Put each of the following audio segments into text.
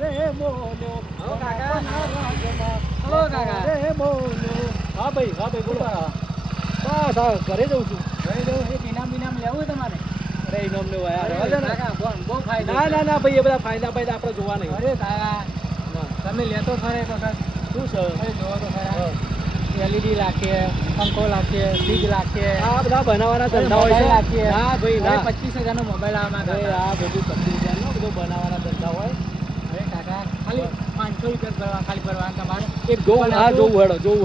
રે બોલ્યો હો કાકા. રાજમાં હો કાકા. રે બોલ્યો. હા ભાઈ બોલો. બસ આ ઘરે જઉં છું. એક ઇનામ લેવું તમારે? અરે ઇનામ લેવું યાર. હવે છે ને. કાકા બહુ ફાયદો ના ભાઈ એ બધા ફાયદા આપણે જોવા નહીં. અરે કાકા ના. તમે લેતો ખરે તો શું છે? અરે જોવો તો ખરા એલઈડી રાખીએ, પંખો રાખીએ, ફ્રીજ રાખીએ, આ બધા બનાવવાના ધંધા હોય મોબાઈલ છે. રાખીએ. ના ભાઈ ના. 25,000 નો મોબાઈલ આવવા અરે આ બધું 25,000 નો બધું બનાવવાના ધંધા હોય. અરે કાકા ખાલી 500 રૂપિયા ખાલી ભરવાના તમારે. એક જોવું જોવું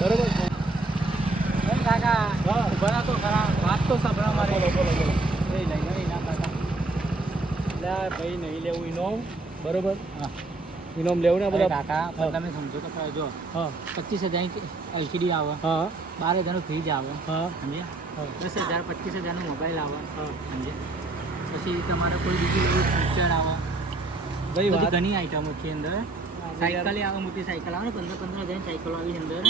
બરોબર. અરે કાકા હા. ભરા તો ખરા વાત તો સાંભળો મારે. બોલો. એ લઈ ના કાકા. એટલે ભાઈ નહીં લેવું ઇનામ બરોબર. હા ઇનામ લેવું ને આ અરે બધા. કાકા હા. પણ તમે સમજો તો ખરા જો હા 25,000 એલસીડી આવે, હા 12,000 નું ફ્રીજ આવે, હા સમજ્યા? હા. 10,000 25,000 નો મોબાઈલ આવે, હા. સમજ્યા? પછી તમારે કોઈ બીજું એવું ફીચર આવે, ભાઈ બધી વાત ઘણી આઈટમો છે અંદર. સાયકલ આવે, મોટી સાયકલ આવે ને 15,000 સાયકલ આવી અંદર.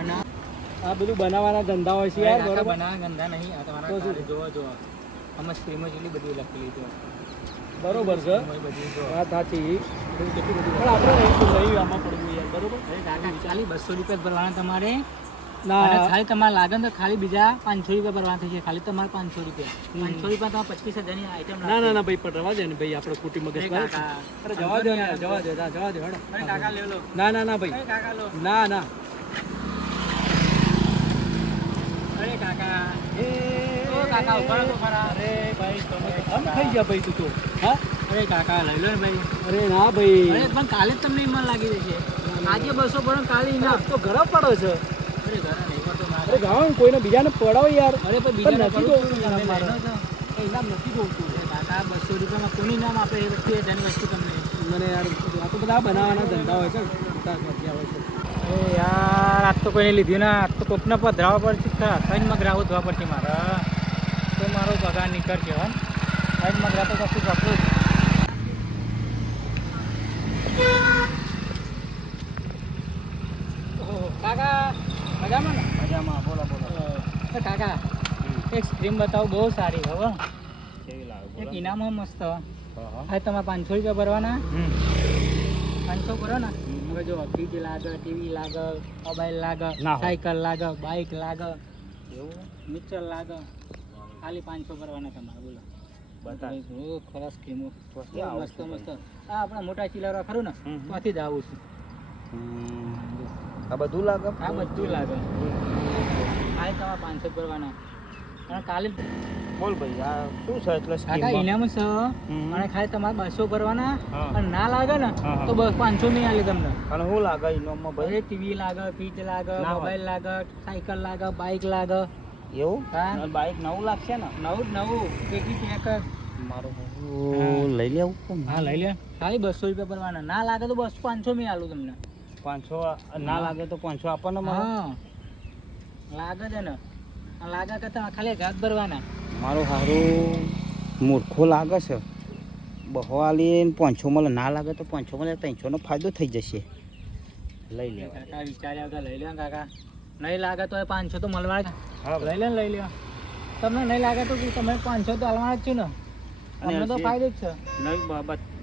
અને આ બધું બનાવવાના ધંધા હોય છે યાર કાકા બરોબર. બનાવવા ગંદા નહીં. આ તમારા તો શું? કારે જોવો આમાં સ્ક્રીમો જેટલી બધી લખેલી છે. બરોબર છે બધી જો વાત સાચી. કેટલી બધી પણ આપણે નહીં આમાં પડવું યાર બરોબર. અરે કાકા ખાલી 200 રૂપિયા જ ભરવાના તમારે. ના અને ખાલી તમારે લાગે ને તો ખાલી બીજા 500 રૂપિયા ભરવાના થઈ જાય. ખાલી તમારે 500 રૂપિયા. 500 રૂપિયા તમારે 25,000 ની આઈટમ ના ભાઈ પણ રવા દે ને ભાઈ આપણે ખોટી મગજ અરે મારી. કાકા અરે જવા દે ને જવા દે હેડો. અરે કાકા લે લો. ના ભાઈ અરે કાકા લો. ના અરે કાકા એ ઓ કાકા ઉભા રહો તો ખરા. અરે ભાઈ તમે તો આમ થઈ ગયા ભાઈ તું તો. હા અરે કાકા લઈ લો ને ભાઈ. અરે ના ભાઈ. અરે પણ કાલે જ તમને ઈમાન લાગી જશે. આજે 200 ભરો ને કાલે ઇનામ. તો ઘર પડે છે. અરે ઘરે નહીં પડતો મારે. અરે ગાવ કોઈને બીજાને પડાવો યાર. અરે પણ પણ બીજાને નથી પડતું જોતું તમે ઇનામ મારે. લઈ લો તો. એ ઇનામ નથી જોતું. અરે કાકા 200 રૂપિયામાં કોની ઇનામ આપે એ વસ્તુ તેની વસ્તુ તમને. મને યાર આ તો બધા બનાવવાના ધંધા હોય છે ને. મોટા ધંધા હોય છે. અરે યાર આજ તો કોઈને લીધું ના. આજ તો કોકના પર ધરાવવા પડશે ખરા. 3 મગરાવો ધોવા પડશે મારે. તો મારો પગાર નીકળશે હો. 3 મગરા તો કશું પકડું જ. ઓહો, કાકા મજામાં ને? મજામાં બોલો. તો કાકા એક સ્ક્રીમ બતાવો બહુ સારી હવે. કેવી લાગે એક ઇનામ હોય મસ્ત. હા હા તમારે 500 રૂપિયા ભરવાના. 500 ભરો ને હવે જો ફ્રીજ લાગે, ટીવી લાગે, મોબાઈલ લાગે, ના હોય. સાયકલ લાગે, બાઇક લાગે, એવું મિક્સર લાગે. ખાલી 500 ભરવાના તમારે બોલો. બતાય. બહુ ખરા સ્કીમો. ત્યાંથી આવો છો મસ્ત. આ આપણા મોટા ચિલારા ખરું ને ત્યાંથી જ આવું છું. આ બધું લાગે. આ બધું લાગે. ખાલી તમારે 500 જ ભરવાના. અને કાલે બોલ ભાઈ આ શું છે એટલે કાકા ઇનામ છે અને ખાલી તમારે 200 ભરવાના. હા. અને ના લાગે ને હા, હા. તો બસ 500 નહીં આલે તમને. અને શું લાગે ઇનામમાં અરે ટીવી લાગે, ફ્રીજ લાગે, ના હોય. મોબાઈલ લાગે, સાયકલ લાગે, બાઇક લાગે. એવું હા. બાઈક નવું લાગશે ને. નવું પેટી પેક. મારું લઈ લેવું. હા લઈ લે. ખાલી 200 રૂપિયા ભરવાના. ના લાગે તો 500 મેં આલું તમને. 500 ના લાગે તો 500 આપણને મળે. હા લાગે છે ને. આ લાગે કે તમે ખાલી ઘાત ભરવાના. મારું સારું મૂર્ખો લાગે છે. બહવાલી 500 મળે ના લાગે તો 500 મળે 300 નો ફાયદો થઈ જશે. લઈ લેવા. કાકા વિચાર્યા વગર લઈ લે ને કાકા. નહીં લાગે તો 500 તો મળવા. હા લઈ લે. તમને નહીં લાગે તો તમે 500 તો હાલવાના જ છો ને. તમને તો ફાયદો જ છે.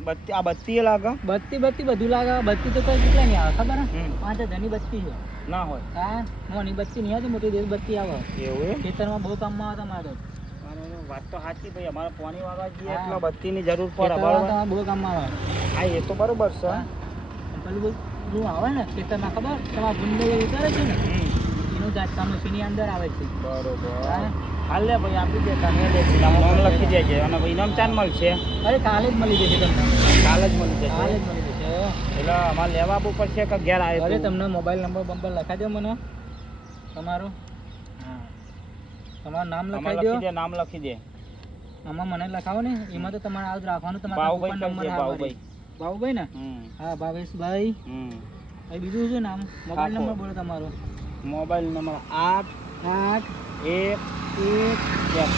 બત્તી આ બત્તી લાગે. બત્તી બધું લાગે. બત્તી તો કોઈ કેટલા નહીં આવે ખબર ને? 5,000 ની બત્તી છે. ના હોય. હા મોની બત્તી નહીં આવતી, મોટી દેશ બત્તી આવે. એવું ખેતરમાં બહુ કામમાં આવે તમારે. વાત તો સાચી ભાઈ અમારે પાણી વાળવા જઈએ હા. એટલે બત્તીની જરૂર પડે ખેતરમાં બરાબર. તમારે બહુ કામમાં આવે. હા એ તો બરોબર છે. હા. પેલું બધું આવે ને ખેતરમાં ખબર તમારા ભૂંડો ઉતારે છે ને એનું ઝાટકા મશીનની અંદર આવે છે. બરોબર. હા. હાલ લે ભાઈ આપી દે તને નામ લખી દેજે અને ભાઈ નામ ચાન મળશે. અરે કાલે જ મળી જશે તમને. કાલે જ મળી જશે. કાલે જ મળી જશે. એટલે અમારે લેવા આવવું પડશે કે ઘેર આવે અરે તો? તમને મોબાઈલ નંબર લખાઈ દો મને તમારું. હા તમારું નામ આમાં લખાઈ દો. લખી દે નામ લખી દે. આમાં મને લખાવો ને એમાં તો તમારે આજ રાખવાનું. બાબુભાઈ તમારા કઈ દે, બાબુભાઈ. બાબુભાઈ ને. હા ભાવેશભાઈ. બીજું શું નામ? મોબાઈલ ઠાકોર. નંબર બોલો તમારો. મોબાઈલ નંબર 8 8 1 1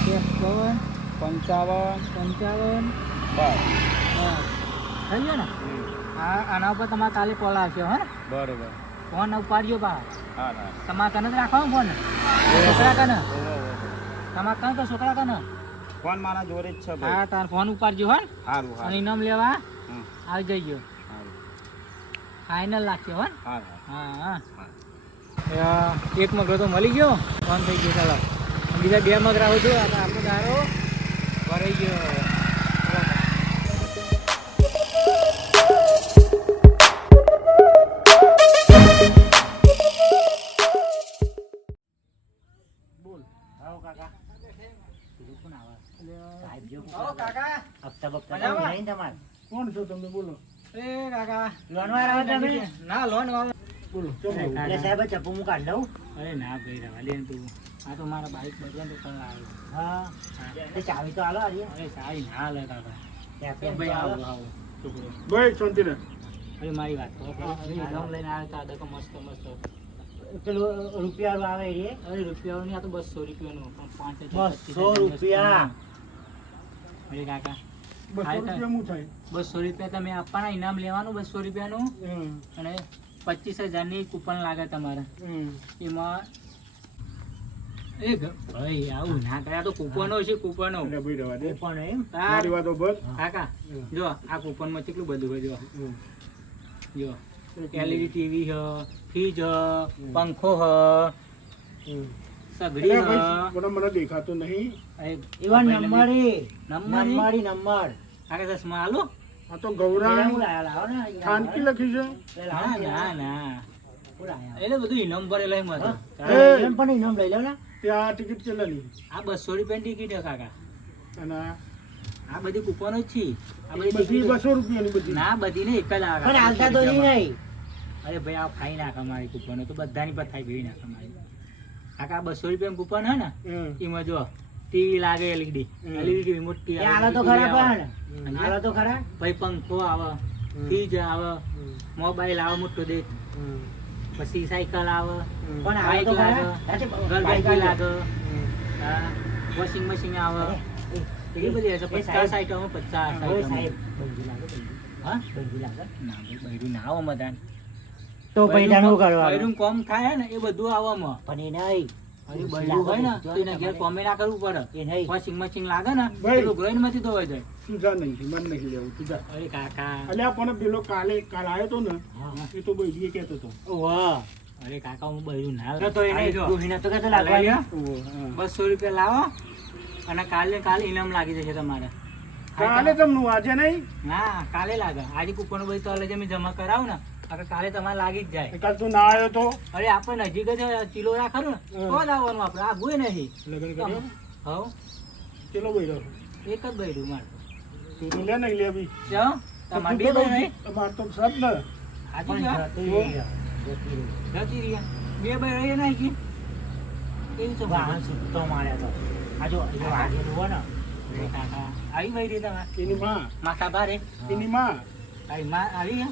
53 55 55 બસ. હા થઈ ગયો ને. હા આના ઉપર તમારે કાલે કોલ આવશે હો. બરોબર. ફોન ઉપાડજો પા. હા હા. તમારે કને જ રાખવાનો ફોન. છોકરા કને તમારે કને તો છોકરા કને ફોન મારા જોડે જ છે હા ભાઈ. તાર ફોન ઉપાડજો હો ને. સારું અને સારું ઇનામ લેવા હમ, આવી જઈજો. સારું ફાઇનલ લાગશે હો ને. સારું હા સારું. હા એક મગરો તો મળી ગયો ફોન થઈ ગયો ચાલો બીજા 2 મગર આવું છું અને આપણો દારો ભરાઈ ગયો. બોલ આવો કાકા કીધું કોણ આવે સાહેબ જો આવો કાકા. હપ્તા બપ્તા મજામાં? નહીં તમારે કોણ છો તમે બોલો એ કાકા લોન વાળા આવો તમે ના લોન વાળો. બોલો કેમ આવું? એટલે સાહેબ ચપ્પુ હું કાઢ લઉં અરે ના ભાઈ રવા લે ને તું. આ તો મારા બાઈક બદલવાનું તો પણ આવ્યો. હા તે ચાવી તો હાલો આજે અરે સારી ના લે કાકા. ત્યાં એ પેન ભાઈ તો આવો હાલો. આવો છોકરો. ભાઈ શાંતિ રહે. અરે મારી વાત તો ઇનામ લઈને આવ્યો હતા દકો મસ્ત મસ્ત. પેલું રૂપિયા આવે એ અરે રૂપિયાનું નહીં, આ તો 200 રૂપિયાનું પણ 5,000 200 રૂપિયા. અરે કાકા 200 રૂપિયા હું થાય? 200 રૂપિયા તમે આપવાના ઇનામ લેવાનું 200 રૂપિયાનું હમ, અને 25,000ની કૂપન લાગે તમારે હમ. એમાં એ ભાઈ આવું ના કરે, આ તો કૂપનો છે કૂપનો. અરે ભાઈ રહેવા દે. પણ એમ મારી વાતો બસ. કાકા હમ. જો આ કૂપનમાં કેટલું બધું હોય જો હમ. જો LED ટીવી હ, ફ્રીજ હ, હમ. પંખો હ, હમ. સગડી અરે હ. ભાઈ, મને દેખાતો નહીં. અરે એવા ભાઈને નંબર નંબર નંબર કાકા ચશ્મા હાલો. આ તો ગૌરાંગ લાવો ને થાનકી લખી છે. ના ના ના એટલે બધું ઇનામ ભરેલા એમ હતું. એમ પણ ઇનામ લઈ લો ને ત્યાં ટિકિટ કેટલાની? આ 200 રૂપિયાની ટિકિટ હે કાકા. અને આ બધી કૂપનો જ છે. આ બધી બધી ticket- 200 રૂપિયાની બધી. ના બધી ને એક જ આવે પણ હાલતા તો નહીં અરે ભાઈ આ ફાઈ નાખે મારી કૂપનો તો બધાની પર થાય ગઈ નાખે મારી કાકા આ 200 રૂપિયાનું કૂપન હે ને હમ. એમાં જો ટીવી લાગે LED હમ. ટીવી મોટી એ હાલો તો ખરા પણ અને હાલો તો ખરા ભાઈ પંખો આવે, ફ્રીજ આવે, હમ. મોબાઈલ આવે મોટો દેખ, હમ. પછી સાયકલ આવે, હમ. પણ બાઈક હાલો તો લાગે, ખરા ગરબાઈ લાગે, હમ. હા, વોશિંગ મશીન આવે, એવી બધી હશે 50 આઈટમો 50 ઓય આઈટમો. સાહેબ બંધી લાગે હા બંધી લાગે ના ભાઈ બૈરું ના આવે મદાન તો પૈસા નું કરવાનું બૈરું કોમ થાય ને એ બધું આવવામાં પણ એ નહીં અરે બૈરું હોય ને તો એને ઘેર કોમે ના કરવું પડે. એ નહીં વોશિંગ મશીન લાગે ને ભાઈ. પેલું ગ્રોઈન માંથી ધોવાઈ જાય. તું જા નહીં, મને નહીં લેવું, તું જા. અરે કાકા અલ્યા પણ પેલો કાલ આવ્યો તો ને હા એ તો ભાઈ કહેતો હતો. વાહ અરે કાકા હું બૈરું ના તો તો એને આવી જો. દુહીને તો કહેતો આ લઈ લાગવાની લ્યો. ઓહો, હા. 200 રૂપિયા લાવો અને કાલે ઇનામ લાગી જશે તમારે. કાલે તમનું આજે નહીં? ના કાલે લાગે. આજે કૂપન બધી તો તમે જમા કરાવો ને એટલે કાલે તમારે લાગી જ જાય. કાલ તું ના આવ્યો તો અરે આપણે નજીક જ ચીલો રાખવાનું ને તો જ આવવાનું આપણે આ ભૂય નહીં. લગ્ન કર્યો? હવ ચેલો ભાઈ રહ્યો? એક જ બૈરું મારે. તું તો લે નહીં લે બી. જો તમારે બે બૈરું નહીં તમારે તો સબ ને. આજે પણ જો જતી રહી, જતી રહી. જતી રહ્યા બે બૈરું એ નહીં કી કેવું છે વાહન છૂટો માર્યા તો આ જો એ વાગેલું હોય ને અરે કાકા આવી બૈરી તમારે એની માં, માથા ભારે એની માં. તારી માં આવી હે?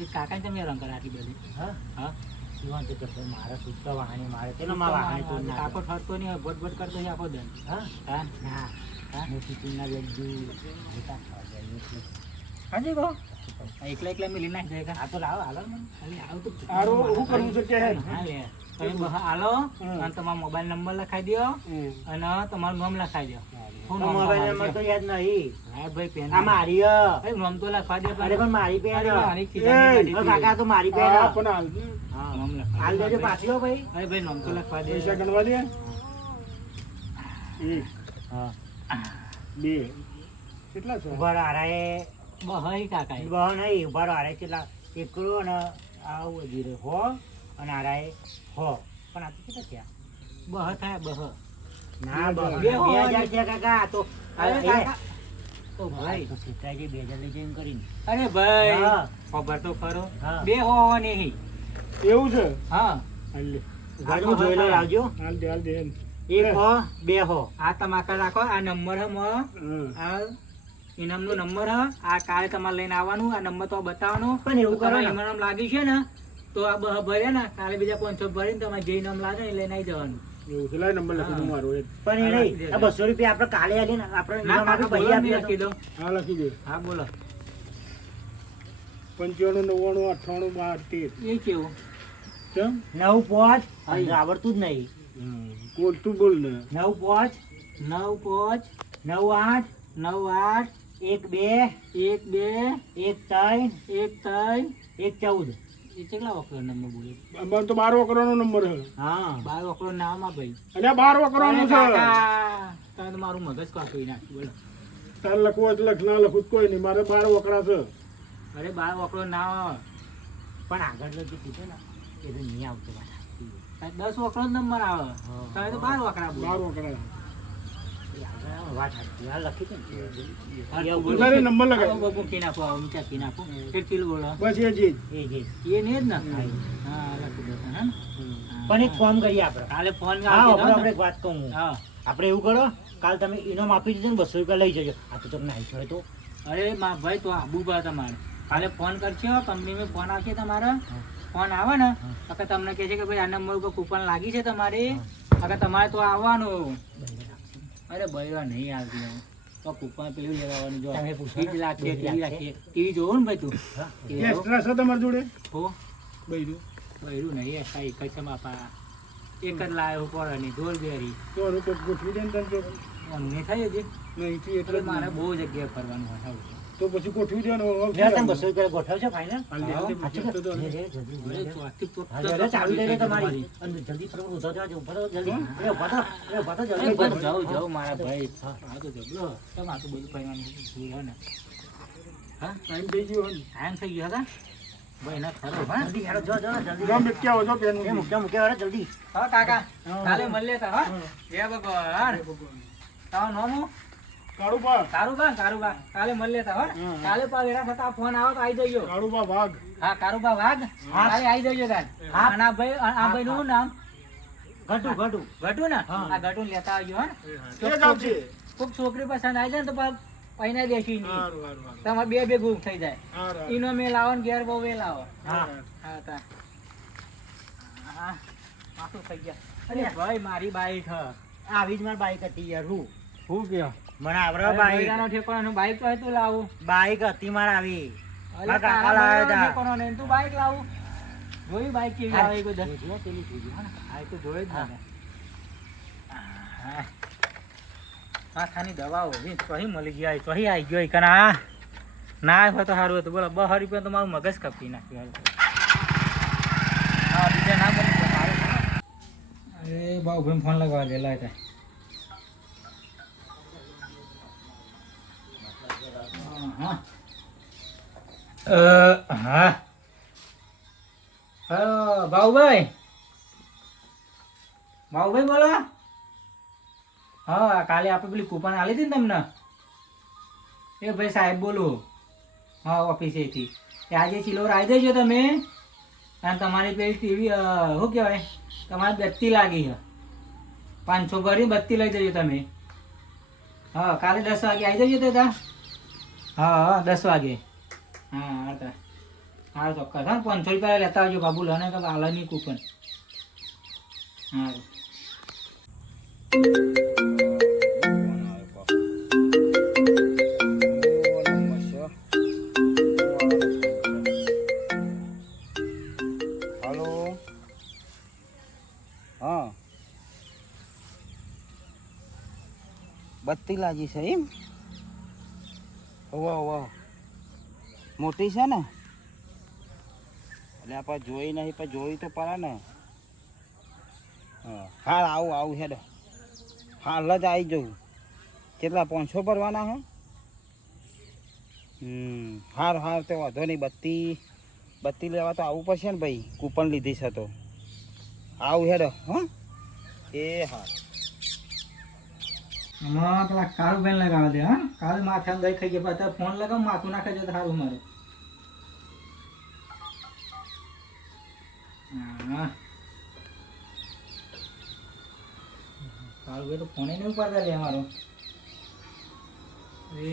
એ કાકાને તમે રંગ કર આટલી બધી હા હા જીવન તો કરતો મારે છૂટતો વાહણી મારે તેનો માં વાહણી તો ના કાકો ઠરતો નહીં ભટ ભટ કરતો છે આખો દન હા હા ના હા મોટી ટીના લડ્ડુ મોટા ખાવા જાય હાજી કહો એકલા એકલા મિલી નાખ જાય આ તો લાવો હાલો ને અરે આવું તો હારું શું કરવું છે કે હે? હા લે તમે બહાર હાલો હમ. અને તમારો મોબાઈલ નંબર લખાઈ દો હમ. અને તમારું નામ લખાઈ દો શું તો નામ મોબાઈલ તમારું નંબર તો છે? યાદ નહીં હા ભાઈ પેન આ મારી હ. ભાઈ નામ તો લખવા દે અરે પણ મારી પેન અરે હ. મારી ખીજાની ગાડી ઓ હતી. કાકા તો મારી પેન હા, હ. પણ હાલ હા નામ લખવા હાલ દે દેજો ભાઈ. પાછી હો ભાઈ અરે ભાઈ નામ તો લખવા દે પૈસા ગણવા દે. એક, હા બે, કેટલા છે? ઉભા રહો હારાએ બહાઈ કાકા એ. બહુ નહીં ઉભા રહો હારાએ કેટલા એકડો અને આવું વધી રહ્યો હો અને હારાએ હો પણ આ તો કેટલા થયા બહ થાય બહ ના બહુ બે 2000 થયા કાકા આ તો અરે એ- કાકા ઓ ભાઈ ભાઈ તો સીતાજી 2000 લઈ જઈને કરીને અરે ભાઈ હા. ખબર તો ખરો હા. બે હોવાની એવું છે? હા હાલ લે. ગાડીમાં જોઈ લો લાવજો હાલ દે, હાલ દે. એક હો બે હો આ તમાકર રાખો આ નંબર હે મો હમ. આ ઇનામનો નંબર હે આ કાલે તમારે લઈને આવવાનું આ નંબર તો બતાવવાનો પણ એવું કરો ને. ઇનામ લાગી છે ને તો આ બહ ભરે ને કાલે બીજા 500 ભરીને તમારે જે ઇનામ લાગે ને એ લઈને આવી જવાનું. એવું છે, લાય નંબર લખી દઉં મારો એક. પણ એ નહીં આ 200 રૂપિયા આપણે કાલે આલીએ ને આપણે ના ઇનામ કાકા આપણે બોલો ભાઈ ને આપીએ લખી દો હા, લખી દે. હા બોલો 95, 99, 98, 12, 13. એ કેવું કેમ? તો 9 5 હા. આવડતું જ નહીં બોલ, તું બોલ ને. 9 5 9 9 8 5 9 8 1 2 1 2 1 3 1 3 1 14 એ કેટલા વખત નંબર બોલે અમારે તો 12 વકરોનો નંબર છે. હા 12 વખત નામમાં ભાઈ અને 12 વકરોનો છે. તારે મારું મગજ કાપી નાખ્યું બોલો. તારે લખવું હોય તો લખ, ના લખવું તો કોઈ નહીં. મારે 12 વકરા છે. અરે 12 વખત ના પણ આગળ જે કીધું ને એ તો નહીં આવતું પાછા. 10 વખત નંબર આવે તમે તો 12 વખત બોલો 12 વકરા. એ આગળ વાત સાચી. આ લખી દે ને. ઉધારે નંબર લગાવી. મૂકી નાખો ઊંચા કી નાખો એક કિલો બોલો બસ એ જ. એ જે એ ને જ ને હા લખી દો હે પણ એક ફોર્મ કરીએ આપણે. કાલે ફોન હા આપણે એક વાત કહું હું. હા આપણે એવું કરો, કાલ તમે ઇનામ આપી દીધું ને 200 રૂપિયા લઈ જજો. આ તો તમને આવી હોય તો અરે મા ભાઈ તો આબુ પા તમારે કાલે ફોન કરશો કંપનીમાં ફોન આવશે તમારા ફોન આવે ને તો તમને કહે છે કે ભાઈ આ નંબર ઉપર કૂપન લાગી છે તમારી અગર તમારે તો આવવાનું. અરે બૈરા નહીં આવતી હવે. તો કૂપન પેલું લેવાનું જો તમે પૂછો ને. ટીવી રાખીએ ટીવી રાખીએ ટીવી જોવો ને ભાઈ તું TV જોવો? એક્સ્ટ્રા છે તમારી જોડે? હો બૈરું. બૈરું નહીં એસા એક જ છે બાપા એક જ લાવ્યો પડે નહીં ઢોલ બેરી તો એનું કંઈક ગોઠવી દે ને તને તો. અમને થઈ હજી અહીંથી એટલે એટલે મારે બહુ જગ્યાએ ફરવાનું હોય આવું. તો પછી ગોઠવી દે ને. લે તમે 200 રૂપિયા ગોઠવજો ફાઇનલ. હાલ દે, હાલ દે, સાચું તો તો. લે, લે, જલ્દી, અરે લે, લે. ચોથી તો હા, લે, લે, ચાલુ લઈ લે તમારી. અને જલ્દી ફટાફટ ઉધો જવા, ઉભો થો, જલ્દી. એ ઉભો થો, જલ્દી. અરે બસ જાઉં જાઉં મારા ભાઈ આ તો જબલો કેમ આ તો બધું ફરવાનું જોયું ને હા ટાઈમ થઈ ગયો ને. ટાઈમ થઈ ગયો હતા ભાઈ ના ખરો હા જલ્દી હેડો, જો, જો, જલ્દી. જો મેં આવો જો પેન એ મૂક્યા હેડો, જલ્દી. હા કાકા કાલે મળીએ તા હા જય ભગવાન તાવ નોમો કાળુબા. કારુબા કાલે મળીએ તા હા કાલે પાવેરા થતા ફોન આવો તો આવી જજો કાળુબા વાઘ. હા કારુબા વાઘ કાલે આવી જજો તાર હા અને આ ભાઈ નું નામ ઘટુ, ઘટુ. ગટુ ને આ ગટુ લેતા આવજો હા એ જ આવશે. કોક છોકરી પસંદ આવી જાય ને તો પૈના દેખી નહીં હારું, હારું, હારું. તમારે બે ગુમ થઈ જાય હારું, હારું. ઈનો મેલ આવો ને ઘેર બહુ વેલ આવો હા. હા તા હા માથું થઈ ગયા અરે ભાઈ મારી બાઈક હ આવી જ મારી બાઈક હતી યાર. હું ગયો મને આવડે બાઈક. ઠેકોણાનું બાઈક તો હતું લાવું બાઈક હતી મારે આવી. અરે મારા કાકા તારા લાવ્યા બૈરાનો હતા. ઠેકોણો ને તું બાઈક લાવું જોઈ બાઈક કેવી હા. આવે એ બધા જોજો, પેલી જોજો, હા ને. હા એ તો જોઈ જ હા. ને હા માથાની દવાઓ ચોહી મળી ગયા ચોહી આવી ગયો કે ના ના હોય તો સારું હતું બોલો 200 રૂપિયા તો મારું મગજ કપી નાખ્યું હા બીજા ના બની તો સારું અરે બાઉ ભાઈ ફોન લગાવવા ગયેલા હતા હા હા બાઉભાઈ બોલો હા કાલે આપણે પેલી કૂપન આલી હતી ને તમને એ ભાઈ સાહેબ બોલું હા ઓફિસેથી એ આજે ચિલોર આવી જજો તમે અને તમારી પેલી ટીવી શું કહેવાય તમારે બત્તી લાગી છે 500 ભરી બત્તી લઈ જજો તમે હા કાલે 10 વાગે આવી જજો તો હા 10 વાગે હા હા હા ચોક્કસ હા 500 રૂપિયા લેતા આવજો બાબુ લને કે આલાની કૂપન હા હલો હા બત્તી લાગી છે એમ વાહ મોટી છે ને એટલે આપણે જોઈ નહીં પણ જોઈ તો પડે ને હા હાલ આવું હેડો હાલ જ આવી જવું કેટલા 500 ભરવાના હે હાર તો વાંધો નહીં બત્તી લેવા તો આવવું પડશે ને ભાઈ કૂપન લીધી છે તો આવું હેડો હા એ હા આમાં પેલા કાળું બેન લગાવે છે હા કાળું માથે દઈ ખાઈ ગયા પાછા ફોન લગાવ માથું નાખે છે તો સારું મારું હા કાળું ભાઈ તો ફોને નહીં ઉપાડતા લે અમારો એ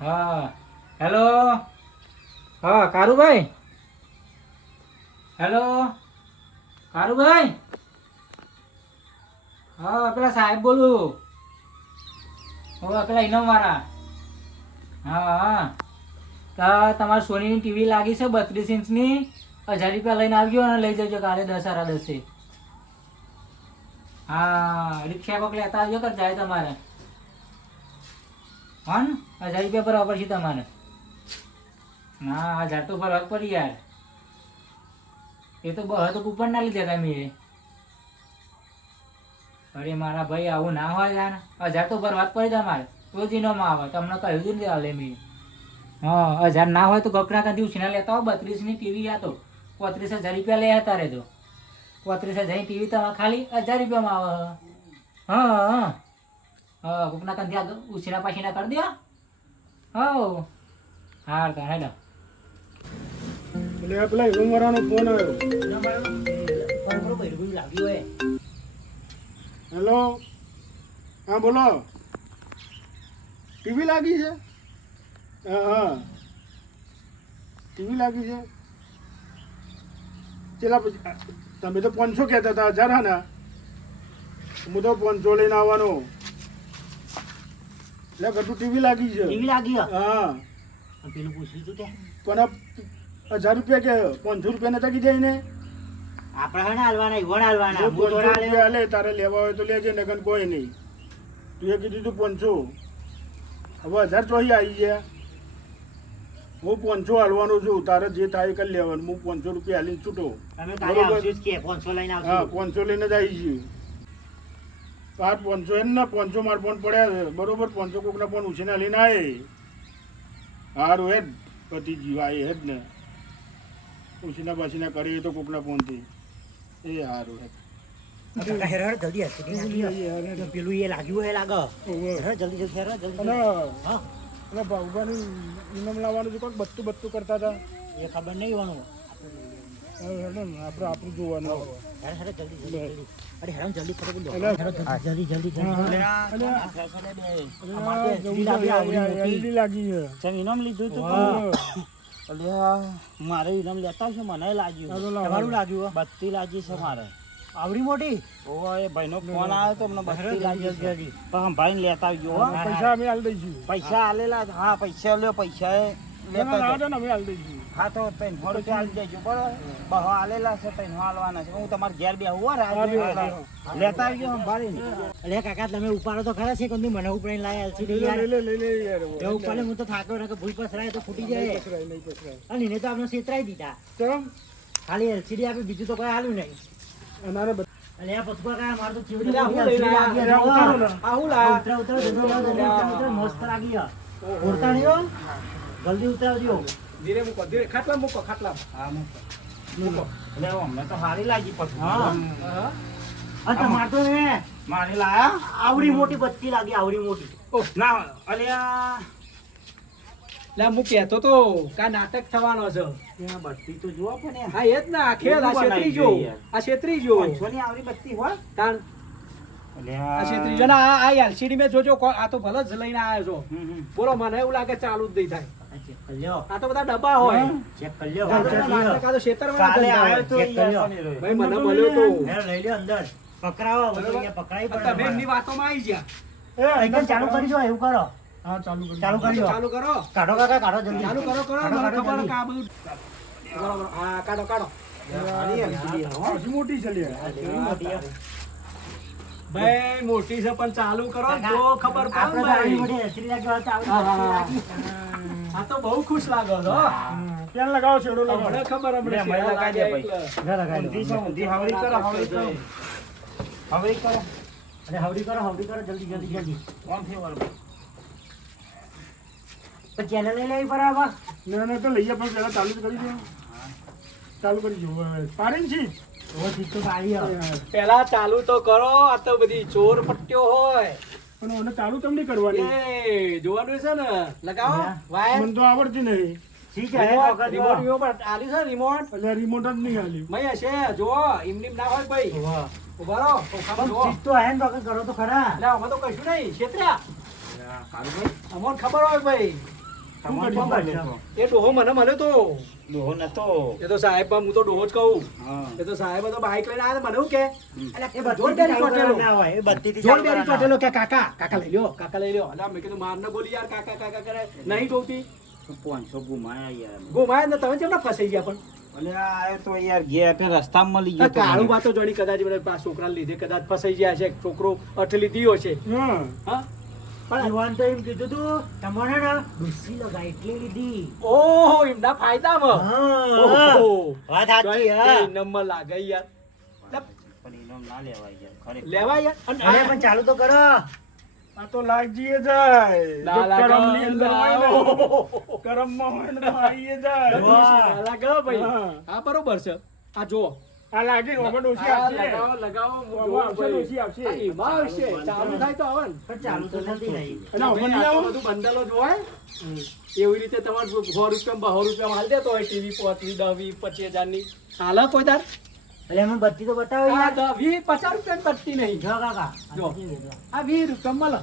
હા હેલો હા કારુભાઈ હેલો કારુભાઈ હા પેલા સાહેબ બોલું પેલા ઇનામ વાળા હા તો તમારે સોનીની ટીવી લાગી છે 32 ઇંચની 1000 રૂપિયા લઈને આવજો અને લઈ જજો કાલે 10 10 હા રિક્ષા કોક લેતા આવજો કર જાય તમારે હા ને 1000 રૂપિયા બરાબર છે તમારે ના 1000 તો ભરવા પડી યાર એ તો બહુ તો કૂપન ના લીધા તમે અરે મારા ભાઈ આવું ના હોય યાર 1000 તો ભરવા જ પડી તમારે તો જ ઇનામ આવે તમને કહ્યું જ નહીં હાલે મેં હા 1000 ના હોય તો ગપના કાંથી ઉછીના લેતા હો 32 ની ટીવી આ તો 35,000 રૂપિયા લઈ આવતા રે તો 35,000 ની ટીવી તમારે ખાલી 1000 રૂપિયામાં આવે હા હા હા ગપના કાંથી આ ઉછીના પાછીના કરી દો હો હાર તાર હેડો એટલે આ પેલા હિમવાળાનો ફોન આવ્યો. બરોબર ભૈરવું લાગ્યું હોય હેલો, હા બોલો. ટીવી લાગી છે? હા હા ટીવી લાગી છે. ચેલા પછી તમે તો 500 કહેતા હતા, 1000 હા ને? હું તો 500 લઈને આવવાનો. એટલે ઘરનું ટીવી લાગી છે. ટીવી લાગી હે? હા પેલું પૂછ્યું તું ત્યાં પણ 1000 રૂપિયા કે 500 રૂપિયા નતા કીધા એને? આપણે હે ને હાલવાના ઈવણ હાલવાના જો હું 500 થોડા રૂપિયા હાલે તારે લેવા હોય તો લેજે, નકર કોઈ નહીં. તું એ કીધું તું 500, હવે 1000 ચોહી આવી ગયા. હું 500 હાલવાનો છું, તારે જે થાય એ કરી લેવાનું. હું 500 રૂપિયા હાલીને છૂટો. તમે કાલે બરોબર. આવશો જ કે 500 લઈને હા આવશો 500 લઈને જ આવી છીએ. આ 500 એમ ને 500 માર ફોન પડ્યા છે બરોબર. 500 કોકના ફોન ઉછીના લઈને આવે. સારું હેડ પતિ જીવ આવે હેડ ને ઉછીના પાછીના કરીએ તો કોકના ફોનથી એ સારું હેડ. કાકા હેરો હેરો જલ્દી હશે પેલું એ લાગ્યું હે લાગે હેરો જલ્દી જલ્દી હેરો જલ્દી અને હા અને ભાવભાની ઇનામ લાવવાનું છે, કોઈક બત્તું કરતા હતા. એ ખબર નહીં વાનું આપણે આપણું જોવાનું. હેરો હેરો જલ્દી જલ્દી જલ્દી અરે હેરો જલ્દી કરો બોલો એટલે- હેરો જલ્દી જલ્દી જલ્દી LED લાગી છે. ઇનામ લીધું તું હા. મારે ઇનામ લેતા છે મને લાગ્યું ચાલો લાવો. તમારું લાગ્યું બત્તી લાગી છે મારે આવડી મોટી એ ભાઈનો ફોન આવ્યો તો અમને બત્તી લાગી છે પણ ભાઈ લેતા આવજો હો. પૈસા અમે હાલ દઈશું. પૈસા આલેલા હા પૈસા લ્યો પૈસા એ લેતા ના, આવજો. ના, અમે હાલ દઈશું. હા તો 300 રૂપિયા આલી દેજો બરોબર. બહો આલેલા છે 300 આલવાના છે. હું તમારે ઘેર બેહું હો હા, રાત બે. લેતા આવજો સંભાળીને. અરે કાકા તમે ઉપાડો તો ખરા છે કોઈ મને ઉપડીને લાયા એલસીડી યાર લઈ યાર. એવું પડે હું તો થાક્યો ને કે ભૂલ પસરાય તો ફૂટી જાય પસરાય, નહીં પસરાય. અને એને તો આપણે છેતરાઈ દીધા ચમ? ખાલી એલસીડી આપી બીજું તો કોઈ હાલું નહીં અમારે બધા- અને આ પતવા કાકા મારે તો ચીવડી અલ્યા, હું LCD લઈને લાગી આયા? છે. ઉતારો ને. આ હું લા ઉતરા ઉતરા ઉતરા મસ્ત લાગી હે. ઉડતા નહીં હો. જલ્દી ઉતરાવજો ધીરે મૂકો ધીરે ખાટલા મૂકો ખાટલા હા મૂકો. એટલે અમને તો સારી લાગી પછી. હા. આ તમારે તો ને મારી લાયા આવડી મોટી બત્તી લાગી આવડી મોટી ના અલ્યા લા હું કહેતો તો કા નાટક થવાનો છે ત્યાં બત્તી તો જુઓ પણ યાર. હા એ જ ના ખેલ આ એવું બનાવી છેતરી જો જોઈએ યાર. આ છેતરી જો 500 ની આવડી બત્તી હોય તાણ અલ્યા. આ છેતરી જો ના આ એલસીડી મેં જોજો આ તો ભલે જ લઈને આવ્યો છો હમ, હમ. બોલો મને એવું લાગે ચાલુ જ નહીં થાય ચેક કરી લ્યો આ તો બધા ડબ્બા હોય ચેક કરી લ્યો આ તો નાટક, આ તો છેતરવાના કાલે ધંધા હોય. આવ્યો તો ચેક કરી લ્યો. યાર શનિ ભાઈ મને મળ્યો તો હેરો લઈ લ્યો અંદર પકડાવો બધું અહીંયા પકડાઈ તમે પડે એમની વાતોમાં આવી ગયા એ, એકદમ ચાલુ કરી દો એવું કરો હા ચાલુ કરી. ચાલુ કરી દો ચાલુ કરો કાઢો કાકા કાઢો જલ્દી ચાલુ કરો કરો કાઢો, મને કાઢો, ખબર જલ્દી. કે આ બધું બરોબર હા કાઢો કાઢો સારી LCD હો. હજી મોટી છે લ્યા. આ કેવી મોટી હે. ભાઈ મોટી છે પણ ચાલુ કરો ને તો ખબર આપણે પડે તો આવડી ભાઈ મોટી LCD લાગી હોય તો આવડી હા, હા, મોટી હા. લાગી. આ તો બહુ ખુશ લાગો છો પેન લગાવો, છેડો લગાવો. હમણાં ખબર લે, હમણાં મને લગાડી દે ભાઈ. એટલે. ના લગાડી દો. ઊંધી છે, ઊંધી હવળી કરો, હવળી કરો. હવળી કરો. અરે હવડી કરો જલ્દી જલ્દી જલ્દી કોણથી વળવું? તો ચેનલ લઈ લેવી બરાબર ના ના તો લઈએ પણ પહેલા ચાલુ તો કરી દો. ચાલુ કરી દો. પાડીને છી. ઓ સીધું પાડી હે. પેલા ચાલુ તો કરો આ તો બધી ચોર પટ્ટીઓ હોય પણ મને ચાલુ કેમ નહીં કરવાની? એ જોવાનું છે ને લગાવો વાયર મને તો આવડતી નહીં. ઠીક છે હે રિમોટ વખત રિમોટ રિમોટ આલી છે રિમોટ એટલે રિમોટ જ નહીં આલી. મય હશે જો એમની ના હોય ભાઈ વાહ. ઉભા રહો પંખામાં પણ જુઓ. ઠીક તો હે ને વખત કરો તો ખરા એટલે આમાં તો કશું નહીં છેતર્યા સારું ભાઈ. અમને ખબર હોય ભાઈ તમારે શું શું કરશો? કરશો? એ ડોહો મને મળ્યો તો ડોહો નતો. એ તો સાહેબ હું તો ડોહો જ કહું હા. એ તો સાહેબ તો બાઈક લઈને આવ્યા મને શું કે એ બત્તી જોરદારી ચાલુ ચોટેલો ના હોય એ બત્તી જોરદારી ચોટેલો કે કાકા કાકા લઈ લ્યો કાકા લઈ લ્યો એટલે મેં કીધું માર ન બોલી યાર કાકા કાકા કરે નહીં જોતી 500 ગુમાયા યાર. ગુમાય ને તમે કેમ ના ફસાઈ ગયા પણ અલે આ આયો તો યાર ઘેર પે રસ્તામાં મળી ગયો તો કાળું મને. બા તો જોડી કદાચ મને આ છોકરાને લીધે કદાચ ફસાઈ ગયા છે છોકરો અઠ લીધો છે હા હા પણ યુવાન તો એમ કીધું તું તમારે ને ડોસી લગાય એટલે લીધી ઓહો એમના ફાયદામાં હા. ઓહો વાત સાચી હા નંબર લાગે યાર પણ એનો ના લેવાય યાર ખરેખર. લેવા યાર અને અરે પણ ચાલુ તો કરો આ તો લાગજીએ જાય ના જો લાગે, કરમની અંદર હોય ને ઓહો. કરમમાં હોય ને તો આવીએ જાય ના લાગે હો ભાઈ હા. હા બરોબર છે આ જો આ લાગી ઓમાં ડોસી આ આવશે લગાવો લગાવો હું ઓમાં જોઉં આવશે, ભાઈ. ડોસી આવશે. આ એમાં આવશે ચાલુ થાય તો આવે ને પણ ચાલુ તો નથી રહી અને ઓમાં નહીં આ તો આવો? બધું બંડલો જ હોય એવી રીતે તમારે 100 રૂપિયા 200 રૂપિયા હાલ દેતો હોય ટીવી 5 10 20 25 ની હાલ કોઈ તાર એટલે અમે બત્તી તો બતાવો આ યાર 10 20 50 રૂપિયા બત્તી નહીં જો કાકા જો. આ 20 રૂપિયા મળે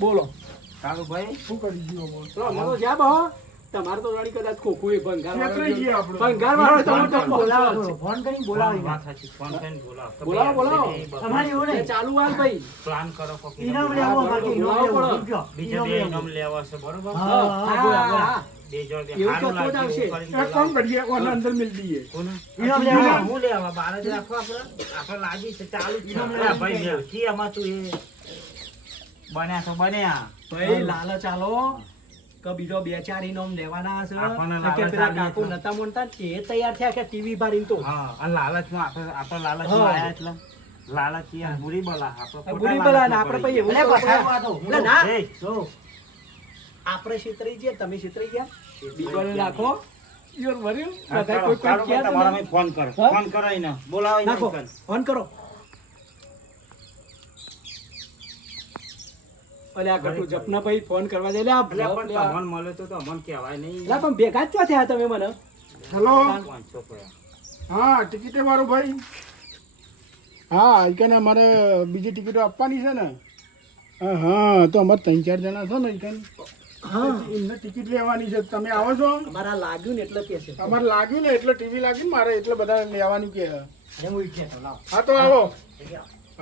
બોલો કાળુભાઈ શું કરી ગયો ઓમાં? ચલો અમે તો જ્યાં બહો તમારે તો જાણી કદાચ ખોખું એ ભંગાર છેતરાઈ ગયા આપણે. ભંગાર વાળો ફોન તો કરીને બોલાવો ફોન કરીને બોલાવો વાત સાચી. ફોન કરીને બોલાવો. તો બોલાવો, બે બોલાવો. આવશે ને એ બધું. તમારી એવું નહીં ચાલુ હાલ ભાઈ પ્લાન કરો કોક એનો. ઇનામ લેવો બાકી ઇનામ લેવો બોલાવો. સમજો. બીજા ઇનામ બે લેવો. ઇનામ લેવા છે બરોબર હા, હા, બોલા, બોલા. બે જો બે એવું હારું કરતો જ લાગ્યું આવશે. એવું કરીને એક કામ બોલાવો. કરીએ ઓના અંદર મિલ દઈએ કોને? ઇનામ લેવા. હું લેવા બાર જ રાખો આપણે લાગી છે ચાલુ જ છે. ઇનામ અલા લેવા. ભાઈ મેલથી આમાં તું એ બન્યા તો બન્યા ભાઈ લાલચ ચાલો કે બીજો 2-4 ઇનામ લેવાના છે આપણને કે લાલચ પેલા આલી કાકુ એટલે. નતા મોનતા ને એ તૈયાર થયા કે ટીવી બારીને તો હા અને લાલચમાં આપણે લાલચમાં હા. આયા એટલે લાલચ યાર બુરી બલા આપણે આ બુરી બલા ને આપણે પછી એવું અલે કરવું પછાડો આ પડે. તો. એટલે ના એ, જો આપણે છેતરાઈ ગયા તમે છેતરાઈ ગયા બીજોને નાખો યોર વર્યું હા, બધા કરો, કોઈ કરો, કોઈ કહે તો તમારા નહીં. મેં ફોન કરો હા? ફોન કરો એને બોલાવો એને નાખો ફોન. ફોન કરો અલે આ ગટુ જપના ભાઈ ફોન કરવા દે લે આ એટલે પણ લે આ. તમને મળે તો અમને કહેવાય નહીં લે પણ ભેગા જ ચો થયા તમે મને હેલો 500 રૂપિયા. હા ટિકિટે વાળો ભાઈ હા કે મારે બીજી ટિકિટો આપવાની છે ને હા હા તો અમારે 3-4 જણા છો ને ઈકન હા એમને ટિકિટ લેવાની છે તમે આવો છો અમારા લાગ્યું ને એટલે કે છે અમારે લાગ્યું ને એટલે ટીવી લાગ્યું ને મારે એટલે બધા લેવાની કે અરે હું ઈચ્છે તો લાવ હા તો આવો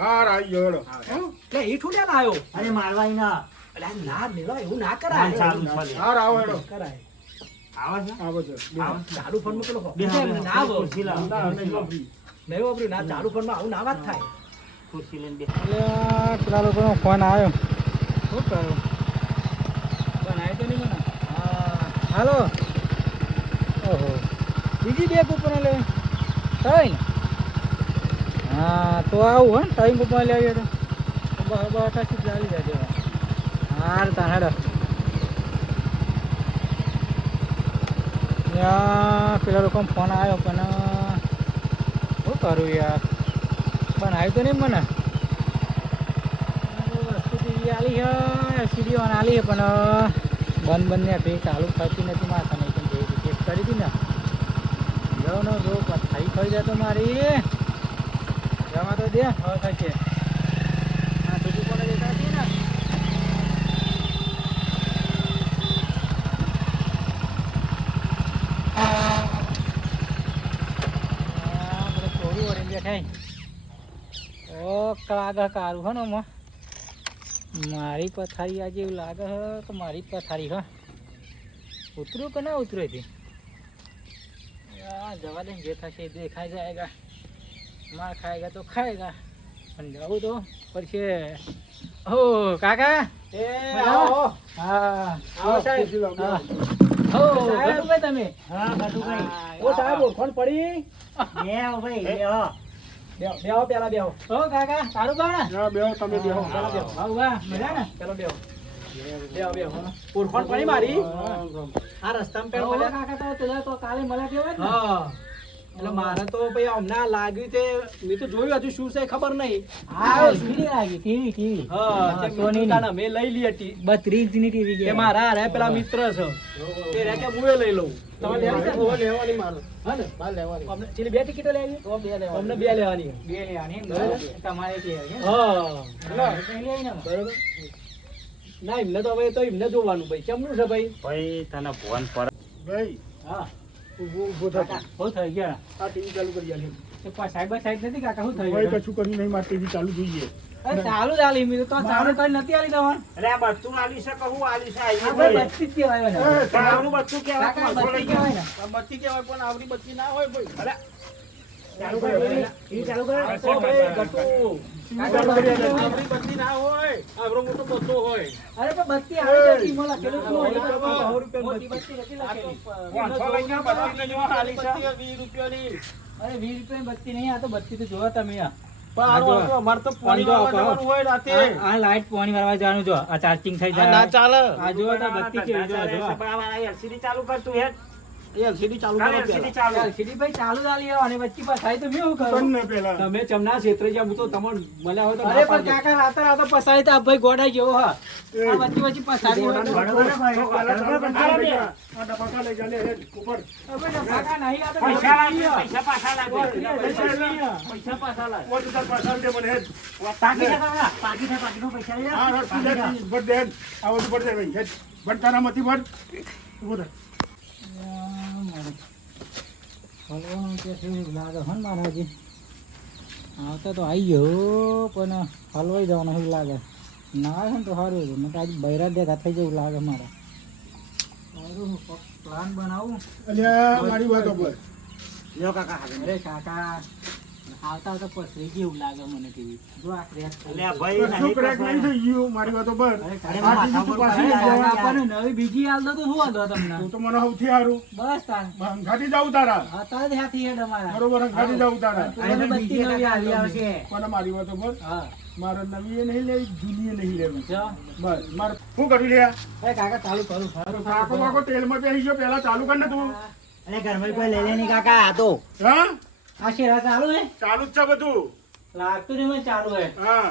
હા આવી ગયો હેડો હા? લે ઈ ઠુડ્યા ના આવ્યો અરે મારવા ના અલે આ ના મેલો એવું ના ફોન કરાય ચાલુ છે લે. હા આવો હેડો કરાય આવે છે આવો છે આવે છે. ચાલુ ફોન માં પેલો બે હા, બે ના હા. આવો ખુરશી લાવો. ના, નહીં વાપરી. નહીં વાપર્યું ના ચાલુ ફોન માં આવું ના વાત થાય ખુરશી લઈને બે પેલા લોકોનો ફોન આવ્યો શું કરું બનાય તો નહીં મને હા હાલો ઓહો બીજી બે કૂપન લે થઈ ને હા તો આવું હે ટાઈમ કૂપન લઈ આવ્યો તો બટાકી ચાલી જાય હાર તા હેડો પેલા લોકો ફોન આવ્યો પણ શું કરું યાર પણ આવ્યું તો નહીં મને એસટીડી આલી છે એસટીડી ઓન આલી છે પણ બંધ ને ફેર ચાલુ થતી નથી માથા નહીં પણ જેવી ચેક કરી હતી ને જાઓ ને જો પથારી થઈ જાય તો મારી જવા તો દે હવે થશે હા બીજું કોને દેખાતી ને થોડું વળી બેઠાય ઓ લાગે કારું હે ને આમાં મારી પથારી આજે એવું લાગે છે કે મારી પથારી હા ઉતર્યું કે ના ઉતર્યું હતી જવા દે જે થશે એ દેખાઈ જાયગા માર ખાएगा તો ખાएगा પણ જવું તો પછી ઓ કાકા એ આવો હા આવો સાહેબ હા ઓ ગટુભાઈ તમે હા ગટુભાઈ ઓ સાહેબ ઓળખાણ પડી બે આવો ભાઈ બે હો બેહો પેલા બેહો ઓ કાકા સારું બાણા હા બેહો તમે બેહો પેલા બેહો હા વાહ મજા ને પેલો બેહો બેહો ઓળખાણ પડી મારી આ રસ્તામાં પેલો ઓ મળ્યા કાકા તો પેલા તો કાલે મળ્યા કેવાય ને હા એટલે મારે તો ભાઈ હમણાં લાગ્યું તે મેં તો જોયું હજુ શું છે ખબર નહીં હા ટીવી લાગી ટીવી હા તે સોનીની. મિત્રતાના મેં લઈ લી હતી 32 ની ટીવી કે કે મારા રે પેલા મિત્ર છે તે રે કે હું લઈ લઉં તમે લેવાની છે? લેવાની મારે હા ને હા લેવાની અમને છેલ્લી બે ટિકિટો લેવી તો બે લેવાની અમને બે લેવાની બે લેવાની એમ બરાબર? તમારે કે હા બરાબર બરોબર ના એમને તો હવે તો એમને જોવાનું ભાઈ કેમનું છે ભાઈ ભાઈ તને ફોન પર ભાઈ હા ઊભો થા શું થઈ ગયા આ ટીવી ચાલુ કરી આલી તો સાહેબ નથી કાકા શું થઈ ભાઈ ગયું કશું કર્યું નહીં મારે ટીવી ચાલુ જોઈએ અરે ચાલુ જ આલી મેં તો ચાલુ કરી નથી આલી તમને એટલે આ બધું આલી છે કહું આલી છે આઈ આ ભાઈ ભાઈ બત્તી જ કહેવાય ને તારું બધું કહેવાય કાકા પાંચસો બત્તી લઈ કહેવાય જાઓ. ને બત્તી કહેવાય પણ આવડી બત્તી ના હોય ભાઈ અરે ચાલુ કર ભાઈ. ઈ ચાલુ કર આ તો ભાઈ ગટુ આવડી બત્તી ના હોય આવડો મોટો બત્તો હોય અરે પણ બત્તી આવી જતી મોલા કેલું શું હોય? મોટી બત્તી નથી આ તો લખેલી. પાંચસો લઈ જાઓ, બત્તી લઈ જાઓ, આલી છે. બત્તી 20 રૂપિયાની અરે 20 રૂપિયાની બત્તી નહીં આ તો બત્તી તો જોવા તમે આ પણ આનું અમારે તો પાણી વાળવા જવાનું હોય રાતે આ લાઈટ પાણી વાળવા જવાનું જો આ ચાર્જિંગ થઈ આ જાય ના ચાલે આ જો તો બત્તી કેવી જો જો LCD ચાલુ કર તું હેડ. LCD ચાલુ કાલે કરો LCD પહેલા. ચાલુ. LCD ભાઈ ચાલુ જ આલી અને વચ્ચે પસાઈ તો મેં શું કરું તને પેલા તમે ચમના ક્ષેત્રે જ્યાં હું તો તમને મળ્યા હોય તો અરે ના પણ પાડજો. કાકા રાતે પસાઈ તો આ ભાઈ ગોડા જેવો હા આ વચ્ચે પસાડી હોય તો બરોબર ભાઈ. પેલા ચાલુ બરોબર, કર, બરોબર. આ ડબાકા લઈ જા લે હેડ ઉપર. હવે તો કાકા નહીં આ તો પૈસા લાગે, પૈસા પાછા લાગે. પૈસા પૈસા પાછા લાગે. પોચ હજાર પાછા દે મને હેડ. પાકી જા કાકા, પાકી જા, પાકીનો પૈસા લઈ જા. હા હા તું લે, ભર દે હેડ. આ બધું ભર દે ભાઈ હેડ. ભર તારામાંથી ભર. ઉભો રહે. હલવાનું કે શું લાગે હન મારા હજી આવતા તો આવી ગયો પણ હલવાઈ જવાનું એવું લાગે ના આવે ને તો સારું હતું મને આજે બૈરા ભેગા થઈ જવું લાગે મારા સારું પ્લાન બનાવું અલ્યા મારી વાતો પર. લ્યો કાકા હાલે. અરે કાકા આવતા આવતા પસરી જેવું લાગે મને ટીવી જો આ ક્રેક અલ્યા ભાઈ, કશું નહીં crack નહીં કરવાનું. થઈ ગયું મારી વાતો પર. અરે અરે આ માથા ટીવી તું પર પાછી પાડે. લઈ જા. આપણને નવી બીજી હાલ દો તો શું હાલ દો તમને તું તો મને સૌથી સારું. બસ તાર ઘાટી જાઉં તારા. હતા જ હાથી હેડ અમારા બરોબર ઘાટી જાઉં તારા. મને બત્તી નવી આવી આવશે પણ મારી વાતો પર હા મારે નવી એ નહીં લેવી જૂની એ નહીં લેવી જો બસ મારે શું કર્યું લે અરે કાકા ચાલુ કરું કાકો બાકો તેલમાં બેસી ગયો પેલા ચાલુ કર ને તું અરે ઘરમાં કોઈ લઈ લે નહીં કાકા, આ તો. હા આ શેરા ચાલુ હે ચાલુ જ છે બધું લાગતું નહીં મને ચાલુ હે હા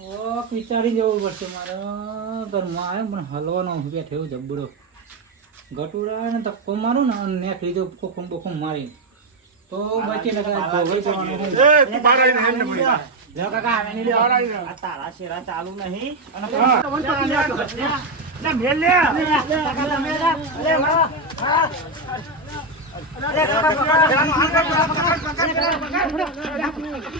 ઓ વિચારી જવું પડશે મારે ઘરમાં આવે પણ હલવાનો બેઠો એવું જબડો ગટુડા ને ધક્કો મારું ને અને નેક લીધો ખોખું બોખું મારી તો બચી લગાય ભોગવી જવાનું હું. એ તું બહાર આવીને હેડ ને પડી જા. લ્યો કાકા, આવે નહીં લ્યો. બહાર આવીને. આ તારા શેરા ચાલુ નહીં. અને હા. લે, મેલ લે. કાકા, તમે લે. અરે વાહ. હા. અરે કાકા, પકડ. પેલાનો હાથ પકડ, પકડ,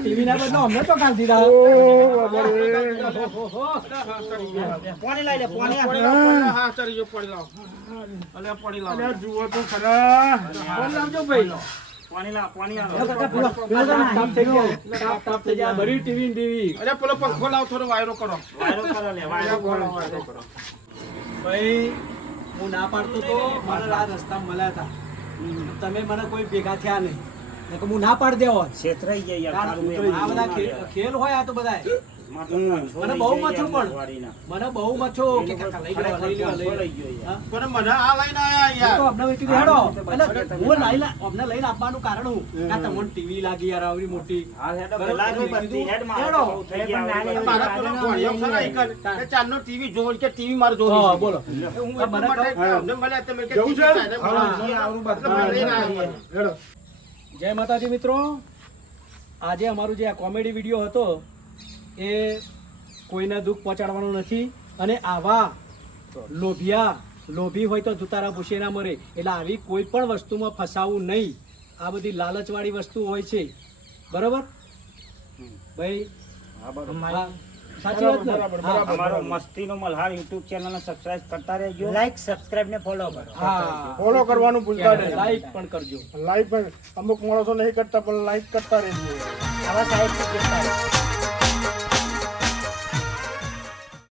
ટીવી ના બદલો અમને તો કાઢી દીધા પાણી લઈ લે, પાણી આપી. હા ચડી જો પડી લાવ અલ્યા પડી લાવ અલ્યા જુઓ તો ખરા પડી લાવજો ભાઈ પાણી લાવ, પાણી આલો. તાપ થઈ ગયા તાપ થઈ ગયા ભરી ટીવી ટીવી અરે પેલો પંખો લાવ થોડો વાયરો કરો વાયરો કરો લે, વાયરો કરો. ભાઈ હું ના પાડતો તો મને આ રસ્તા મળ્યા હતા તમે મને કોઈ ભેગા થયા નહીં નકર હું ના પાડી દેવો છેતરાઈ ગયા યાર, તારું આ એમાં બધા ના ખેલ હોય આ તો બધા મારે તો પાંચસો મને લઈ બહુ ગયા મથું યાર, પણ. વાડીના. મને બહુ મથો કે કાકા લઈ લો લઈ લો પાંચસો લઈ લઈ ગયો યાર. લો પણ મને આ લઈને આયા તો યાર અમને વેચી હેડો અને હું અમને લઈને આપવાનું કારણ હું કે તમને ટીવી લાગી યાર આવડી મોટી હા, હેડો, બરાબર, પેલા કોઈ મેં બત્તી હેડ મારે હેડો. તો બહુ થઈ ગયા, પણ હવે મારા પેલો ભણ્યો છે ને ઈકન, કે ચારનો ટીવી જોવો કે ટીવી મારે જોવી હા, છે. બોલો. હું એટલું મને માટે કહો. અમને મળ્યા તમે કે જવું ટીવી છે? કાઢે. હા, હા. ઈ આવડું બધું એટલે લઈને આવ્યો. હેડો જય માતાજી મિત્રો, આજે અમારું જે આ કોમેડી વિડીયો હતો એ કોઈને દુઃખ પહોંચાડવાનું નથી અને આવા લોભી હોય તો જુતારા ભૂસે ના મરે એટલે આવી કોઈ પણ વસ્તુમાં ફસાવું નહીં. આ બધી લાલચવાળી વસ્તુ હોય છે બરાબર ભાઈ હા, બરોબર. હા, સાચી વાત ને બરાબર, હા. બરાબર. અમારો મસ્તીનો મલ્હાર યુટ્યુબ ચેનલને સબસ્ક્રાઇબ કરતા રહેજો. લાઈક, સબસ્ક્રાઇબ ને ફોલો કરો. હા ફોલો કરવાનું ભૂલતા નહીં લાઈક પણ કરજો. લાઈક પણ અમુક માણસો નહીં કરતા પણ લાઈક કરતા રહેજો આવા સાહેબ